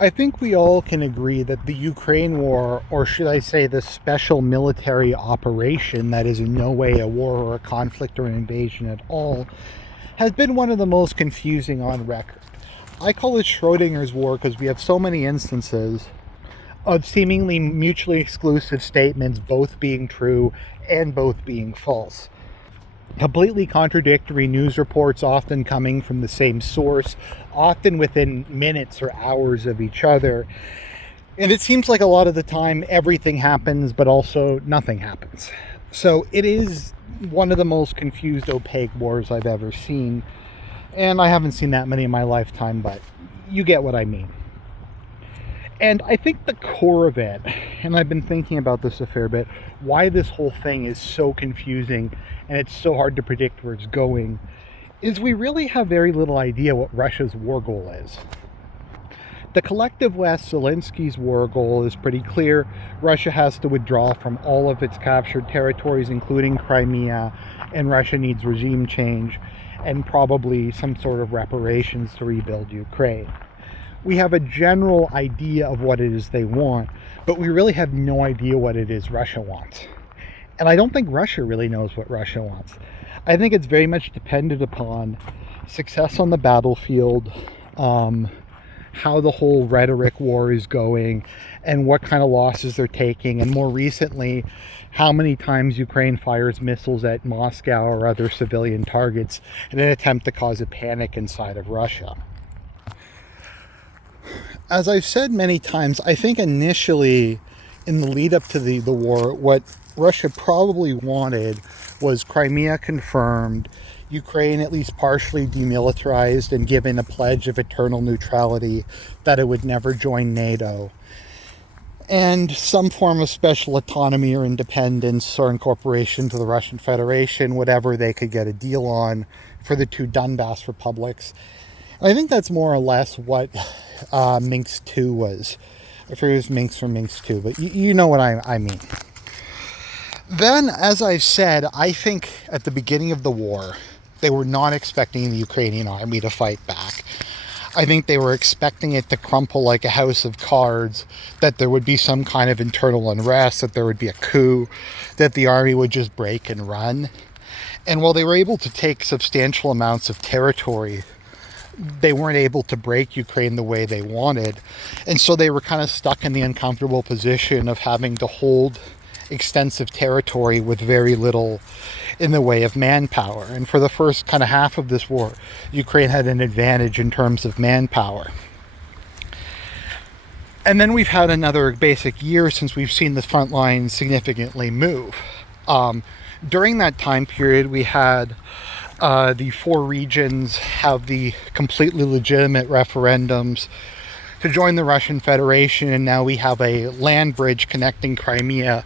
I think we all can agree that the Ukraine war, or should I say the special military operation that is in no way a war or a conflict or an invasion at all, has been one of the most confusing on record. I call it Schrodinger's war because we have so many instances of seemingly mutually exclusive statements both being true and both being false. Completely contradictory news reports, often coming from the same source, often within minutes or hours of each other. And it seems like a lot of the time everything happens, but also nothing happens. So it is one of the most confused, opaque wars I've ever seen. And I haven't seen that many in my lifetime, but you get what I mean. And I think the core of it, and I've been thinking about this a fair bit, why this whole thing is so confusing and it's so hard to predict where it's going, is we really have very little idea what Russia's war goal is. The collective West, Zelensky's war goal is pretty clear. Russia has to withdraw from all of its captured territories, including Crimea, and Russia needs regime change and probably some sort of reparations to rebuild Ukraine. We have a general idea of what it is they want, but we really have no idea what it is Russia wants. And I don't think Russia really knows what Russia wants. I think it's very much dependent upon success on the battlefield, how the whole rhetoric war is going, and what kind of losses they're taking, and more recently, how many times Ukraine fires missiles at Moscow or other civilian targets in an attempt to cause a panic inside of Russia. As I've said many times, I think initially in the lead up to the war, what Russia probably wanted was Crimea confirmed, Ukraine at least partially demilitarized and given a pledge of eternal neutrality that it would never join NATO, and some form of special autonomy or independence or incorporation to the Russian Federation, whatever they could get a deal on for the two Donbass republics. I think that's more or less what Minsk 2 was. I forget if it was Minsk or Minsk 2, but you know what I mean. Then, as I've said, I think at the beginning of the war, they were not expecting the Ukrainian army to fight back. I think they were expecting it to crumple like a house of cards, that there would be some kind of internal unrest, that there would be a coup, that the army would just break and run. And while they were able to take substantial amounts of territory, they weren't able to break Ukraine the way they wanted. And so they were kind of stuck in the uncomfortable position of having to hold extensive territory with very little in the way of manpower. And for the first kind of half of this war, Ukraine had an advantage in terms of manpower. And then we've had another basic year since we've seen the front line significantly move. During that time period, we had the four regions have the completely legitimate referendums to join the Russian Federation, and now we have a land bridge connecting Crimea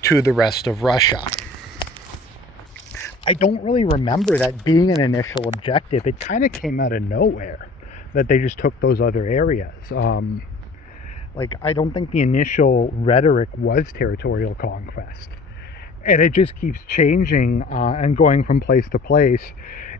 to the rest of Russia. I don't really remember that being an initial objective. It kind of came out of nowhere that they just took those other areas. I don't think the initial rhetoric was territorial conquest. And it just keeps changing and going from place to place.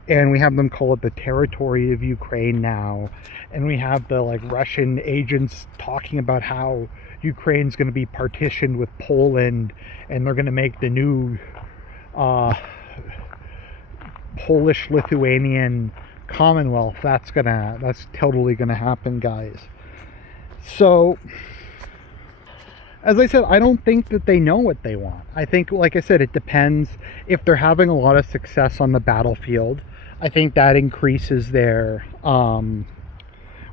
And we have them call it the territory of Ukraine now. And we have the Russian agents talking about how Ukraine's going to be partitioned with Poland, and they're going to make the new Polish-Lithuanian Commonwealth. That's totally gonna happen, guys. So, as I said, I don't think that they know what they want. I think, like I said, it depends. If they're having a lot of success on the battlefield, I think that increases their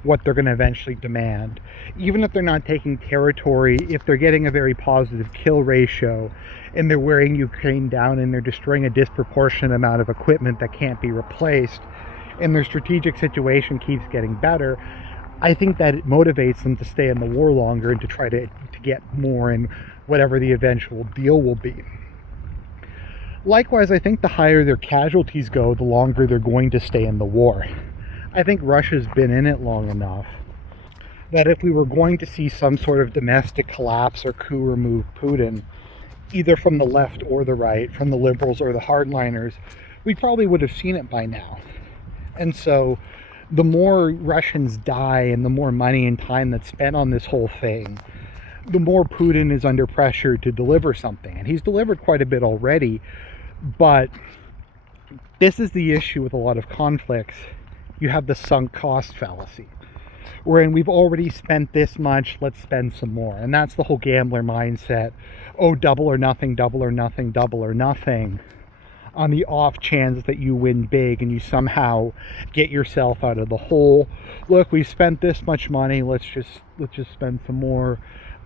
what they're going to eventually demand. Even if they're not taking territory, if they're getting a very positive kill ratio and they're wearing Ukraine down and they're destroying a disproportionate amount of equipment that can't be replaced, and their strategic situation keeps getting better, I think that it motivates them to stay in the war longer and to try to get more in whatever the eventual deal will be. Likewise, I think the higher their casualties go, the longer they're going to stay in the war. I think Russia's been in it long enough that if we were going to see some sort of domestic collapse or coup remove Putin, either from the left or the right, from the liberals or the hardliners, we probably would have seen it by now. And so the more Russians die and the more money and time that's spent on this whole thing, the more Putin is under pressure to deliver something. And he's delivered quite a bit already, but this is the issue with a lot of conflicts. You have the sunk cost fallacy, wherein we've already spent this much, let's spend some more. And that's the whole gambler mindset. Oh, double or nothing, double or nothing, double or nothing, on the off chance that you win big and you somehow get yourself out of the hole. Look, we've spent this much money, let's just spend some more.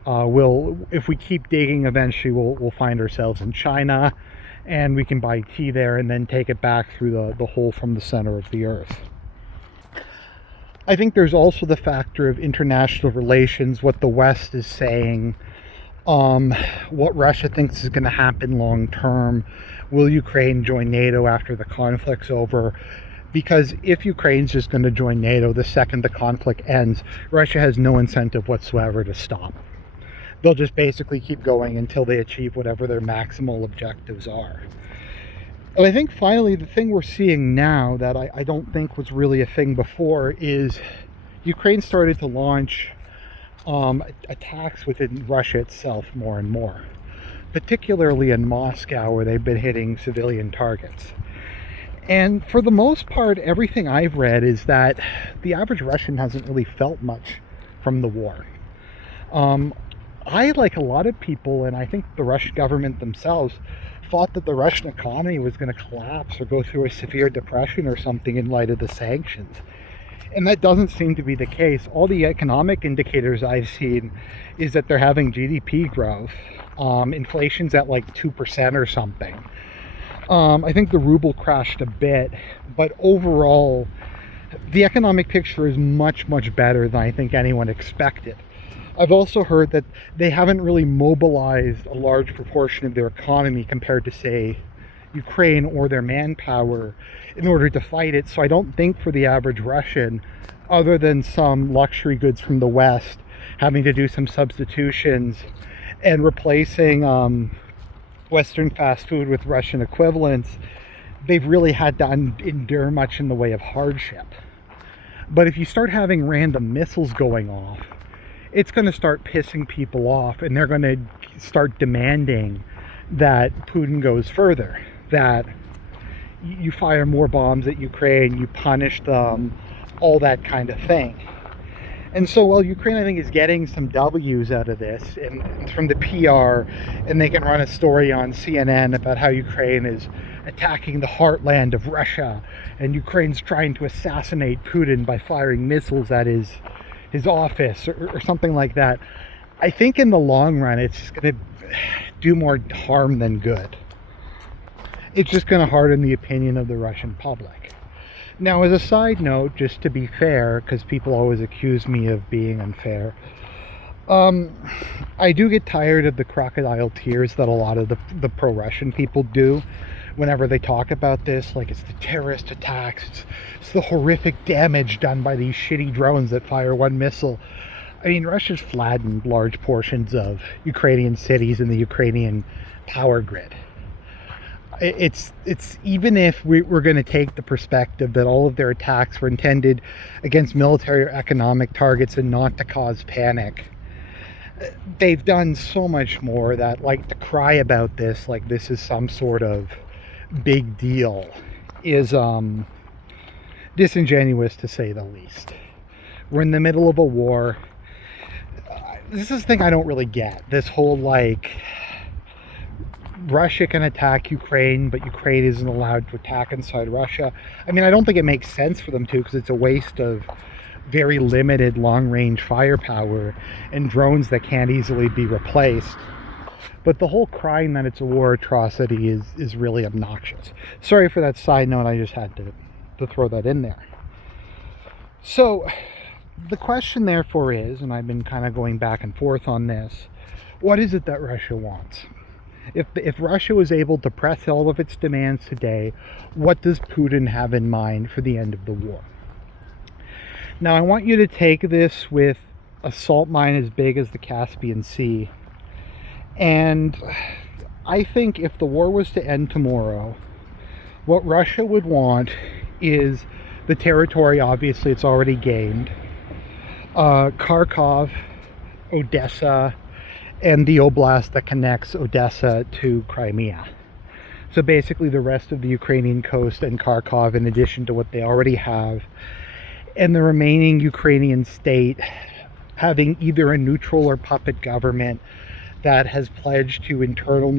If we keep digging, eventually we'll find ourselves in China, and we can buy tea there and then take it back through the hole from the center of the earth. I think there's also the factor of international relations, what the West is saying, what Russia thinks is going to happen long term. Will Ukraine join NATO after the conflict's over? Because if Ukraine's just going to join NATO the second the conflict ends, Russia has no incentive whatsoever to stop. They'll just basically keep going until they achieve whatever their maximal objectives are. And I think finally the thing we're seeing now that I don't think was really a thing before is Ukraine started to launch attacks within Russia itself more and more, particularly in Moscow, where they've been hitting civilian targets. And for the most part, everything I've read is that the average Russian hasn't really felt much from the war. I, like a lot of people, and I think the Russian government themselves, thought that the Russian economy was going to collapse or go through a severe depression or something in light of the sanctions. And that doesn't seem to be the case. All the economic indicators I've seen is that they're having GDP growth. Inflation's at like 2% or something. I think the ruble crashed a bit, but overall, the economic picture is much, much better than I think anyone expected. I've also heard that they haven't really mobilized a large proportion of their economy compared to, say, Ukraine or their manpower in order to fight it. So I don't think for the average Russian, other than some luxury goods from the West, having to do some substitutions and replacing Western fast food with Russian equivalents, they've really had to endure much in the way of hardship. But if you start having random missiles going off, it's going to start pissing people off, and they're going to start demanding that Putin goes further, that you fire more bombs at Ukraine, you punish them, all that kind of thing. And so while Ukraine, I think, is getting some W's out of this and from the PR, and they can run a story on CNN about how Ukraine is attacking the heartland of Russia, and Ukraine's trying to assassinate Putin by firing missiles at his office or something like that. I think in the long run, it's going to do more harm than good. It's just going to harden the opinion of the Russian public. Now, as a side note, just to be fair, because people always accuse me of being unfair, I do get tired of the crocodile tears that a lot of the pro-Russian people do whenever they talk about this. Like, it's the terrorist attacks, it's the horrific damage done by these shitty drones that fire one missile. I mean, Russia's flattened large portions of Ukrainian cities and the Ukrainian power grid. It's even if we're going to take the perspective that all of their attacks were intended against military or economic targets and not to cause panic, they've done so much more that, like, to cry about this like this is some sort of big deal is disingenuous, to say the least. We're in the middle of a war. This is the thing I don't really get. This whole, like, Russia can attack Ukraine, but Ukraine isn't allowed to attack inside Russia. I mean, I don't think it makes sense for them to, because it's a waste of very limited long-range firepower and drones that can't easily be replaced. But the whole crying that it's a war atrocity is really obnoxious. Sorry for that side note, I just had to throw that in there. So the question therefore is, and I've been kind of going back and forth on this, what is it that Russia wants? If Russia was able to press all of its demands today, what does Putin have in mind for the end of the war? Now, I want you to take this with a salt mine as big as the Caspian Sea. And I think if the war was to end tomorrow, what Russia would want is The territory, obviously, it's already gained. Kharkov, Odessa, and the oblast that connects Odessa to Crimea. So basically the rest of the Ukrainian coast and Kharkov, in addition to what they already have, and the remaining Ukrainian state having either a neutral or puppet government that has pledged to eternal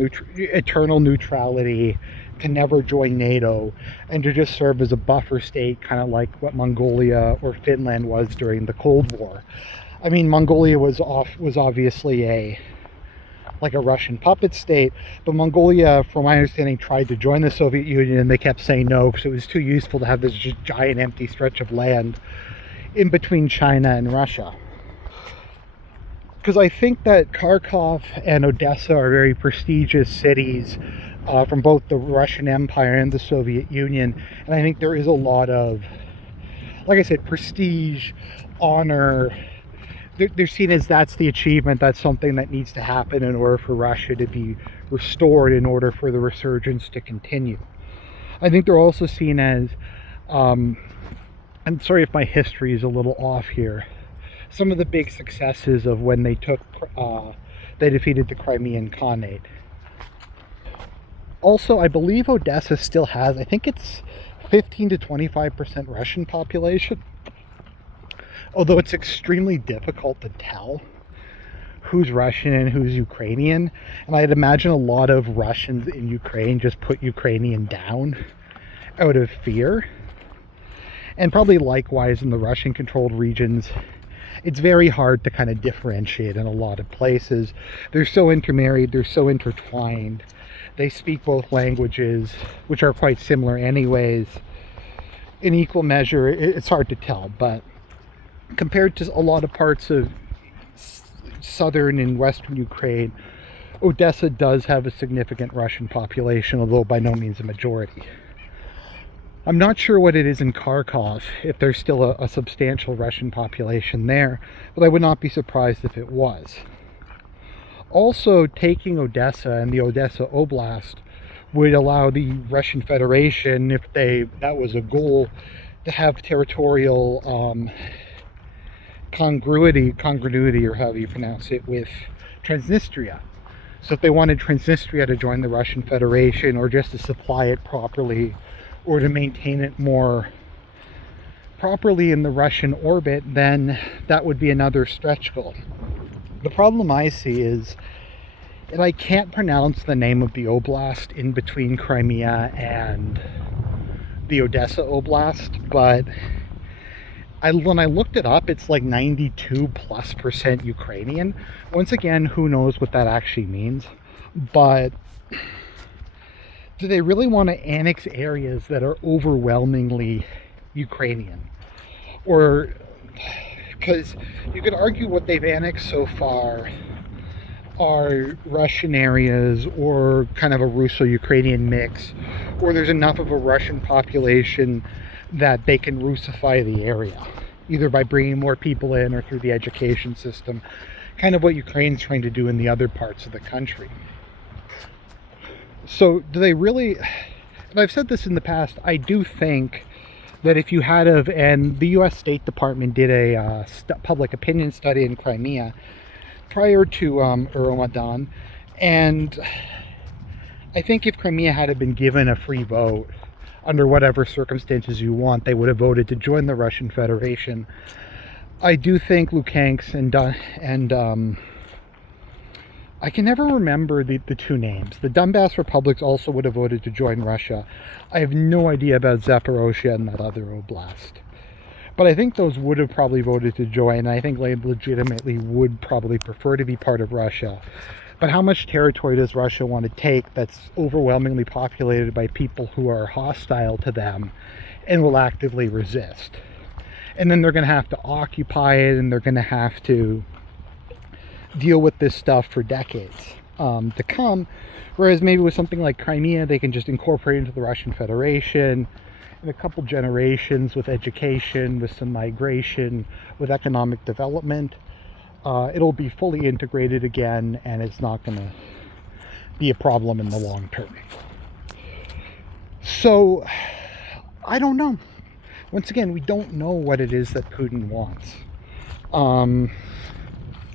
neutrality, to never join NATO, and to just serve as a buffer state, kind of like what Mongolia or Finland was during the Cold War. I mean, Mongolia was obviously a Russian puppet state, but Mongolia, from my understanding, tried to join the Soviet Union, and they kept saying no because it was too useful to have this just giant empty stretch of land in between China and Russia. Because I think that Kharkov and Odessa are very prestigious cities from both the Russian Empire and the Soviet Union, and I think there is a lot of, like I said, prestige, honor. They're seen as that's the achievement, that's something that needs to happen in order for Russia to be restored, in order for the resurgence to continue. I think they're also seen as, I'm sorry if my history is a little off here, some of the big successes of when they defeated the Crimean Khanate. Also, I believe Odessa still has, I think it's 15 to 25% Russian population. Although it's extremely difficult to tell who's Russian and who's Ukrainian. And I'd imagine a lot of Russians in Ukraine just put Ukrainian down out of fear. And probably likewise in the Russian-controlled regions, it's very hard to kind of differentiate in a lot of places. They're so intermarried, they're so intertwined. They speak both languages, which are quite similar anyways. In equal measure, it's hard to tell, but compared to a lot of parts of southern and western Ukraine, Odessa does have a significant Russian population, although by no means a majority. I'm not sure what it is in Kharkov, if there's still a substantial Russian population there, but I would not be surprised if it was. Also, taking Odessa and the Odessa Oblast would allow the Russian Federation, if that was a goal, to have territorial congruity, or however you pronounce it, with Transnistria. So if they wanted Transnistria to join the Russian Federation, or just to supply it properly, or to maintain it more properly in the Russian orbit, then that would be another stretch goal. The problem I see is, and I can't pronounce the name of the oblast in between Crimea and the Odessa Oblast, but when I looked it up, it's like 92+% Ukrainian. Once again, who knows what that actually means, but do they really want to annex areas that are overwhelmingly Ukrainian? Or, because you could argue what they've annexed so far are Russian areas, or kind of a Russo-Ukrainian mix, or there's enough of a Russian population that they can Russify the area, either by bringing more people in or through the education system, kind of what Ukraine's trying to do in the other parts of the country. So do they really, and I've said this in the past, I do think that if you had and the US State Department did a public opinion study in Crimea prior to Euromaidan, and I think if Crimea had been given a free vote, under whatever circumstances you want, they would have voted to join the Russian Federation. I do think Luhansk and I can never remember the two names. The Donbass republics also would have voted to join Russia. I have no idea about Zaporozhye and that other oblast. But I think those would have probably voted to join, and I think they legitimately would probably prefer to be part of Russia. But how much territory does Russia want to take that's overwhelmingly populated by people who are hostile to them and will actively resist? And then they're going to have to occupy it, and they're going to have to deal with this stuff for decades to come. Whereas maybe with something like Crimea, they can just incorporate into the Russian Federation in a couple generations, with education, with some migration, with economic development. It'll be fully integrated again, and it's not going to be a problem in the long term. So, I don't know. Once again, we don't know what it is that Putin wants.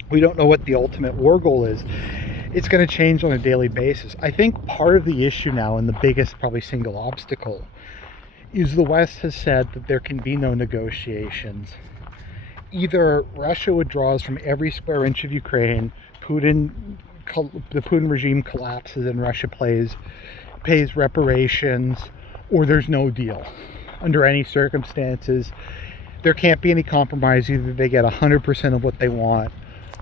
We don't know what the ultimate war goal is. It's going to change on a daily basis. I think part of the issue now, and the biggest probably single obstacle, is the West has said that there can be no negotiations. Either Russia withdraws from every square inch of Ukraine, the Putin regime collapses and Russia pays reparations, or there's no deal. Under any circumstances, there can't be any compromise. Either they get 100% of what they want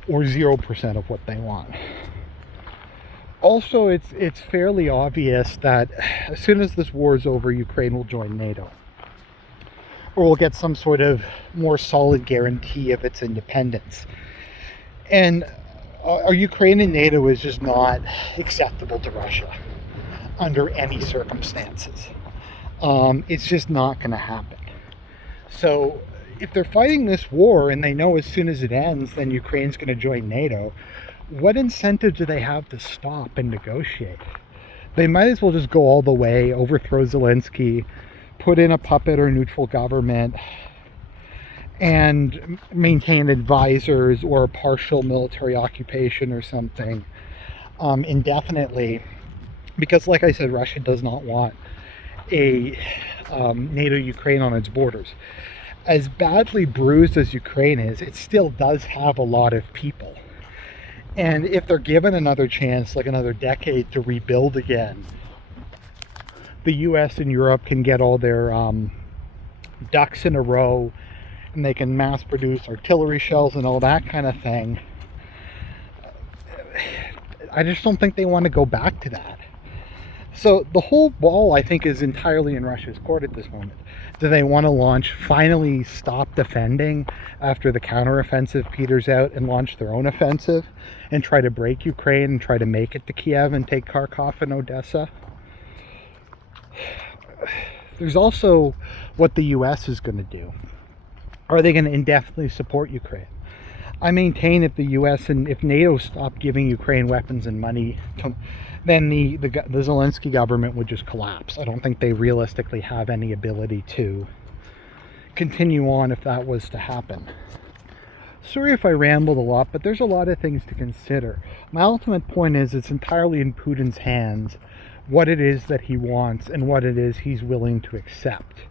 or 0% of what they want. Also, it's fairly obvious that as soon as this war is over, Ukraine will join NATO, or will get some sort of more solid guarantee of its independence. And Ukraine in NATO is just not acceptable to Russia under any circumstances. It's just not going to happen. So if they're fighting this war and they know as soon as it ends, then Ukraine's going to join NATO, what incentive do they have to stop and negotiate? They might as well just go all the way, overthrow Zelensky, put in a puppet or neutral government, and maintain advisors or a partial military occupation or something indefinitely. Because, like I said, Russia does not want a NATO Ukraine on its borders. As badly bruised as Ukraine is, it still does have a lot of people. And if they're given another chance, like another decade, to rebuild again, the US and Europe can get all their ducks in a row, and they can mass produce artillery shells and all that kind of thing. I just don't think they want to go back to that. So the whole ball, I think, is entirely in Russia's court at this moment. Do they want to finally stop defending after the counteroffensive peters out and launch their own offensive and try to break Ukraine and try to make it to Kiev and take Kharkov and Odessa? There's also what the US is going to do. Are they going to indefinitely support Ukraine? I maintain if the US and if NATO stopped giving Ukraine weapons and money, then the Zelensky government would just collapse. I don't think they realistically have any ability to continue on if that was to happen. Sorry if I rambled a lot, but there's a lot of things to consider. My ultimate point is it's entirely in Putin's hands what it is that he wants and what it is he's willing to accept.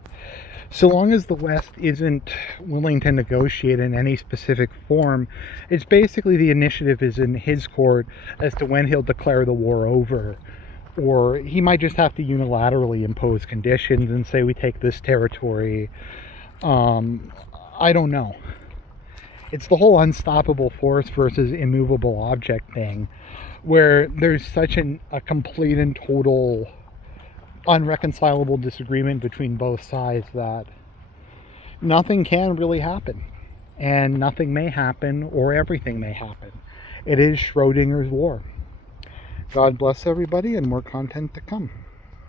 So long as the West isn't willing to negotiate in any specific form, it's basically the initiative is in his court as to when he'll declare the war over. Or he might just have to unilaterally impose conditions and say we take this territory. I don't know. It's the whole unstoppable force versus immovable object thing, where there's such a complete and total unreconcilable disagreement between both sides that nothing can really happen, and nothing may happen, or everything may happen. It is Schrodinger's war. God bless everybody, and more content to come.